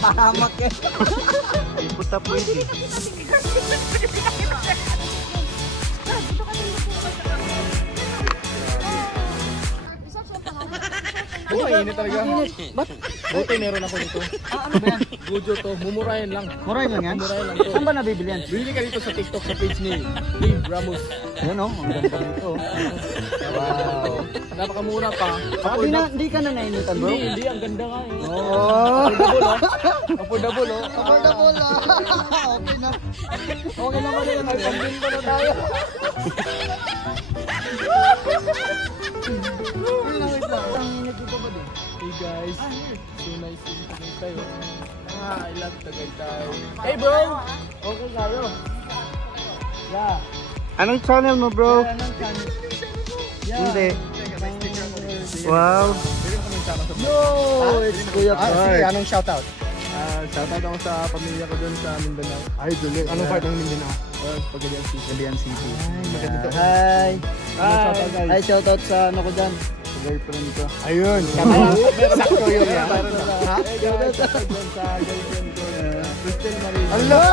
Pahamak eh. Puta po yun. Oo, init talaga. Ba't? Buti meron ako nito. Ano ba yan? Gujo to, mumurahin lang. Murahin lang yan? Mumurahin lang to. Saan ba nabibili yan? Bili ka dito sa TikTok sa page ni Dave Ramos. Yan o, ang ganda nito. Wow. Napakamura pa. Hindi ka na nainitan bro? Hindi, ang ganda nga eh. Oh. Affordable oh. Affordable okay na. Okay naman yun. May pambili pa na tayo. Wait lang. Ang init dito ba din? Hey guys, so nice to meet tayo. I love Tagaytay. Hey bro! Okay kayo. Yeah. Anong channel mo bro? Anong channel? Hindi. Wow. No! It's Kuya Card. Anong shoutout? Shoutout ako sa pamilya ko dun sa Mindanao. Ay, duli. Anong part ng Mindanao? Pagalian City. Pagalian City. Maganda to. Hi! Hi! Hi, shoutout sa ano ko dyan. Sa girlfriend ko. Ayun! Sakto yun yan. Ha? Shoutout sa girlfriend ko. Crystal Marie. Allah!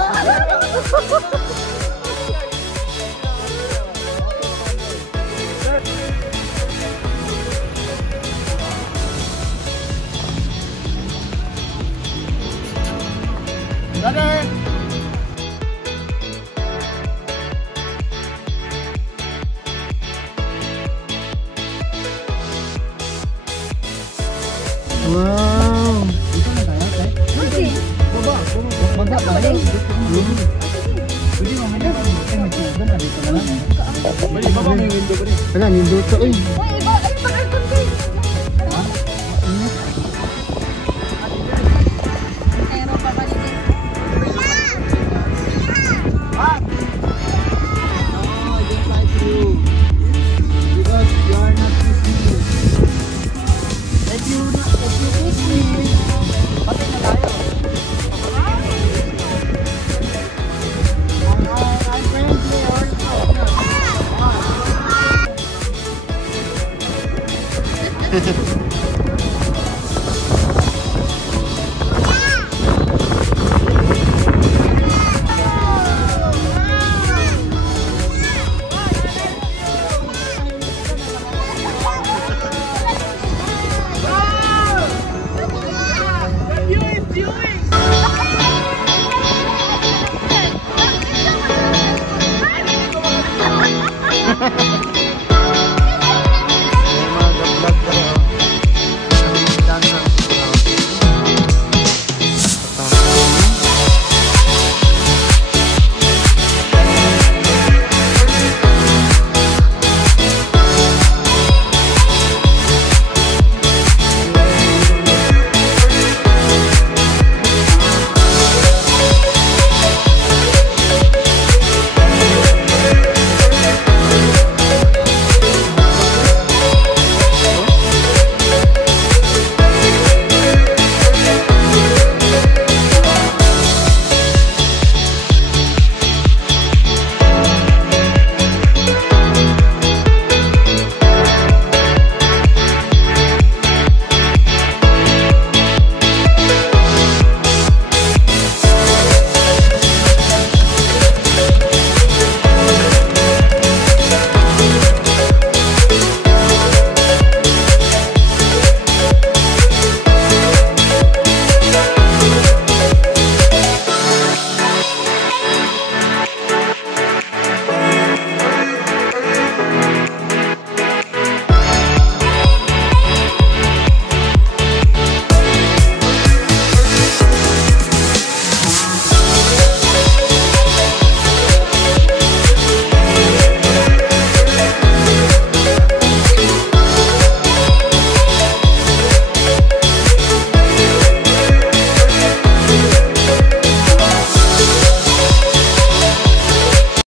Brother! Wow. Dito na tayo, okay? Baba tayo. Pwede mo nga dito. Magsigan na dito na lang. Bali, baba mo yung window ko rin. Wala, ninduto. Uy. Uy, iba, ano pang aircon ko? Pero papalitin. No, I don't like you. Because you are not kissing me. If you kiss me, patay na tayo. I'm friendly also. You is doing